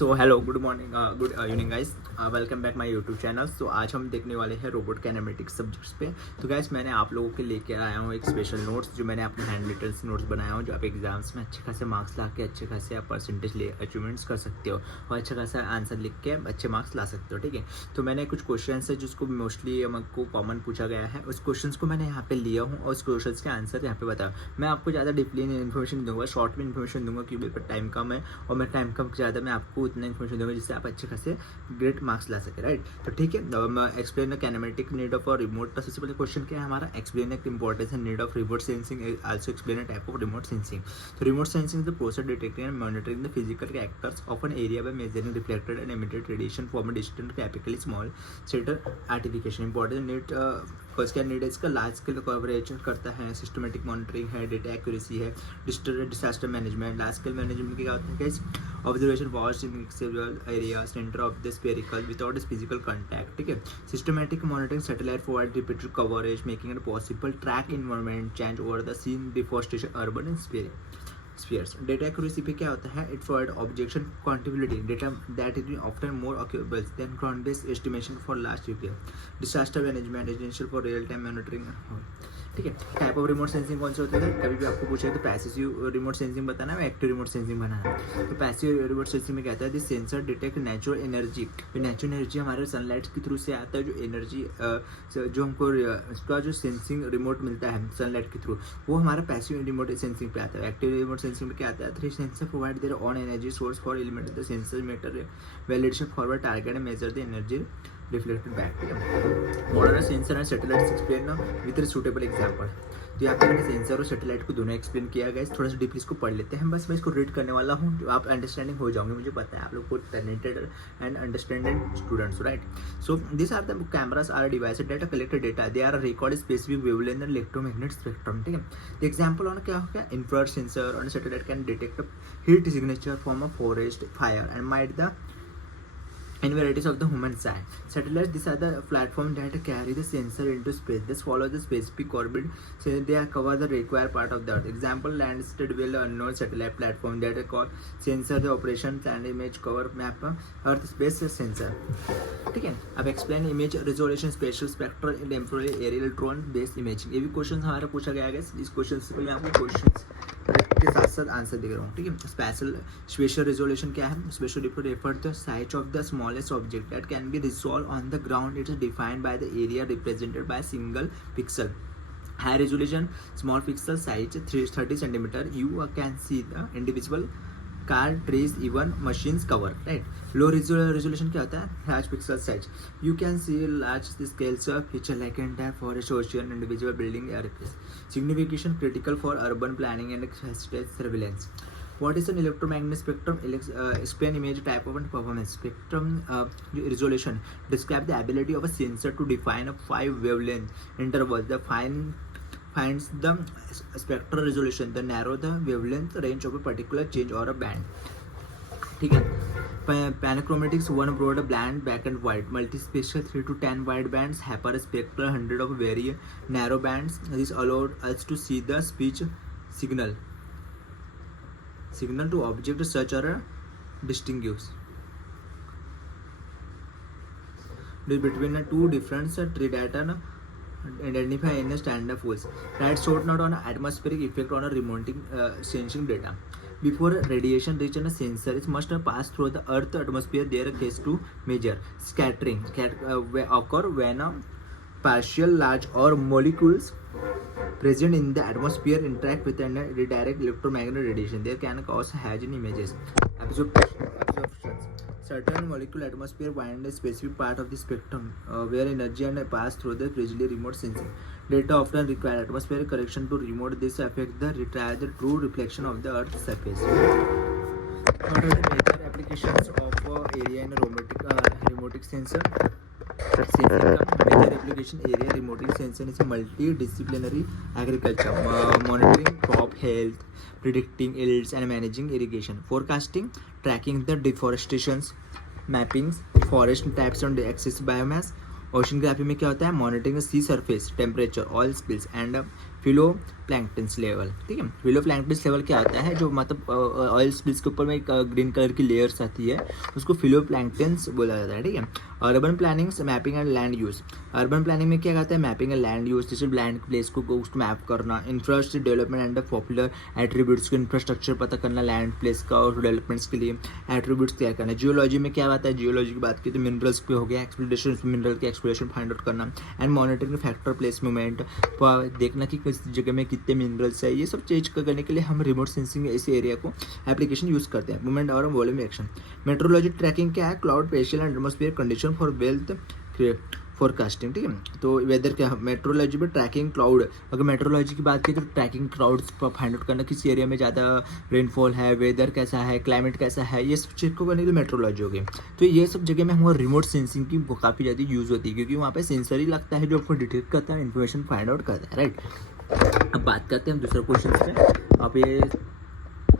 So hello, good morning, good evening guys, welcome back my YouTube channel. So आज हम देखने वाले हैं रोबोट कैनेमेटिक्स सब्जेक्ट्स पे। तो गाइस मैंने आप लोगों के लेके आया हूँ एक स्पेशल नोट्स जो मैंने अपने हैंड रिटन नोट्स बनाया हूँ, जो आप एग्जाम्स में अच्छे खासे मार्क्स ला के अच्छे खासे आप परसेंटेज ले अचीवमेंट्स कर सकते हो और अच्छा खासा आंसर लिख के अच्छे मार्क्स ला सकते हो। ठीक है, तो मैंने कुछ क्वेश्चन है जिसको मोस्टली हमको कॉमन पूछा गया है, उस क्वेश्चन को मैंने यहाँ पे लिया हूँ और उस क्वेश्चन के आंसर यहाँ पे बताया। मैं आपको ज़्यादा डीपली इन्फॉर्मेशन दूंगा, शॉर्ट में इन्फॉर्मेशन दूंगा क्योंकि पर टाइम कम है और मैं टाइम कम ज़्यादा मैं आपको उतना इन्फॉर्मेशन दूंगा जिससे आप अच्छे खासे ग्रेट मार्क्स ला सके। राइट, तो ठीक है, explain the kinematic need of remote. तो सबसे पहले क्वेश्चन क्या है हमारा, explain the importance and need of remote sensing, also explain a type of remote sensing. तो remote sensing is the process detecting and monitoring the physical characters of an area by measuring reflected and emitted radiation from a distant typically small sector artification. Important need first क्या need है इसका, large scale coverage करता है, systematic monitoring है, data accuracy है, disaster management. Large scale management क्या होता है guys, observation watch in accessible area center of the spherical without physical contact. ठीक है, systematic monitoring satellite provide repeated coverage making it possible track environment change over the scene deforestation urban and spheres. Data accuracy पे क्या होता है, it provide objection quantifiability data that is often more accurable than ground based estimation for last UPA. Disaster management essential for real time monitoring. ठीक है, type of remote sensing कौन से होते हैं, कभी भी आपको पूछे तो पैसिव रिमोट सेंसिंग बताना है, एक्टिव रिमोट सेंसिंग बनाना है। तो पैसिव रिमोट सेंसिंग में कहता है this sensor detect natural energy. Natural energy हमारे सनलाइट के थ्रू से आता है, जो एनर्जी जो हमको इसका जो सेंसिंग रिमोट मिलता है सनलाइट के थ्रू, वो हमारा पैसिव रिमोट सेंसिंग पे आता है। एक्टिव रिमोट सेंसिंग में क्या आता है, three sensor provide there on energy source for element the sensor meter validation forward target and measure the energy reflected back. Modern sensor and satellite explain with suitable example. तो यहाँ पे मैंने sensor और satellite को दोनों explain किया गया। थोड़ा सा डीपली इसको पढ़ लेते हैं, बस मैं इसको रीड करने वाला हूँ, जो आप अंडरस्टैंडिंग हो जाओगे, मुझे पता है आप लोग को talented and understanding students. Right, so this are the cameras are devices that collected data, they are record specific wavelength and electromagnetic spectrum. ठीक है, एग्जांपल ऑन क्या हो गया, infrared sensor on satellite can detect heat signature from a forest fire and might the in varieties of the human side. Satellites, these are the platform that carry the sensor into space. This follow the specific orbit, so they cover the required part of the Earth. Example, landsted will unknown satellite platform that are called sensor, the operations and image cover map Earth space sensor. ठीक है, अब explain image resolution special spectral temporal aerial drone based imaging. ये भी question हमारा पूछा गया है। इस क्वेश्चन से मैं आपको क्वेश्चन के साथ साथ आंसर दे रहा हूँ। ठीक है, स्पेशल रिजोल्यूशन क्या है, special refer the size of the smallest object that can be resolve on the ground. It is defined by the area represented by single pixel. High resolution, small pixel size 30 centimeter. You can see the individual car, trees, even machines cover. Right. Low resolution क्या होता है, large pixel size. You can see large scales of feature like entire forest, ocean, individual building, airplanes. Signification critical for urban planning and surveillance. What is an electromagnetic spectrum? Explain image type of and performance. Spectrum resolution describe the ability of a sensor to define a 5 wavelength intervals. The finds the spectral resolution, the narrow the wavelength range of a particular change or a band. ठीक है, Panachromatics, one broad band black and white, multispatial 3 to 10 wide bands, hyperspectral 100 of very narrow bands. This allowed us to see the speech signal to object such are distinguish between two different tree data identify in a standard force. That short not on atmospheric effect on a remote sensing data. Before radiation reaches a sensor, it must pass through the Earth atmosphere. There case to measure scattering occur when a partial large or molecules present in the atmosphere interact with and redirect electromagnetic radiation. They can cause hazy images. Absorptions. Certain molecule atmosphere bind a specific part of the spectrum where energy and pass through the previously remote sensing. Data often require atmospheric correction to remote. This affect the true reflection of the Earth's surface. What are the major applications of area and remote sensor? Major application area remote sensor is multidisciplinary agriculture, monitoring crop health, predicting yields and managing irrigation, forecasting, tracking the deforestation, mapping forest types and excess biomass. ओशनग्राफी में क्या होता है, monitoring sea surface temperature oil spills and phyto planktons level, ठीक है। फिलो planktons level क्या आता है, जो मतलब ऑयल स्पिल्स के ऊपर में एक ग्रीन कलर की लेयर्स आती है, उसको फिलो प्लैंक्टन्स बोला जाता है, ठीक है। Urban planning, mapping and land use. Urban planning में क्या कहता है, मैपिंग एंड लैंड यूज, जैसे लैंड प्लेस को उसको मैप करना, infrastructure development and popular attributes को, इंफ्रास्ट्रक्चर पता करना लैंड प्लेस का और डेवलपमेंट्स के लिए एट्रीब्यूट्स तैयार करना। जियोलॉजी में क्या आता है, जियोलॉजी की बात की तो मिनरल्स पे हो गया, एक्सप्लोरेशन मिनरल की एक्सप्लोरेशन फाइंड आउट करना and monitoring factor place movement, देखना कि किस जगह में कितने मिनरल्स है, ये सब चीज करने के लिए हम रिमोट सेंसिंग ऐसे एरिया को एप्लीकेशन यूज करते हैं। मूवमेंट और वॉल्यूम एक्शन। मेट्रोलॉजी ट्रैकिंग क्या है, cloud spatial and atmosphere condition for वेल्थ फोरकास्टिंग, ठीक है। तो वेदर क्या है, मेट्रोलॉजी में ट्रैकिंग क्लाउड, अगर मेट्रोलॉजी की बात की तो ट्रैकिंग क्लाउड्स पर फाइंड आउट करना किस एरिया में ज़्यादा रेनफॉल है, वेदर कैसा है, क्लाइमेट कैसा है, ये सब चीज़ को करने के लिए मेट्रोलॉजी हो गई। तो ये सब जगह में हमारा रिमोट सेंसिंग की काफ़ी ज़्यादा यूज़ होती है, क्योंकि वहाँ पे सेंसर ही लगता है जो आपको डिटेक्ट करता है, इन्फॉर्मेशन फाइंड आउट करता है, राइट। अब बात करते हैं हम दूसरे क्वेश्चन पे। अब ये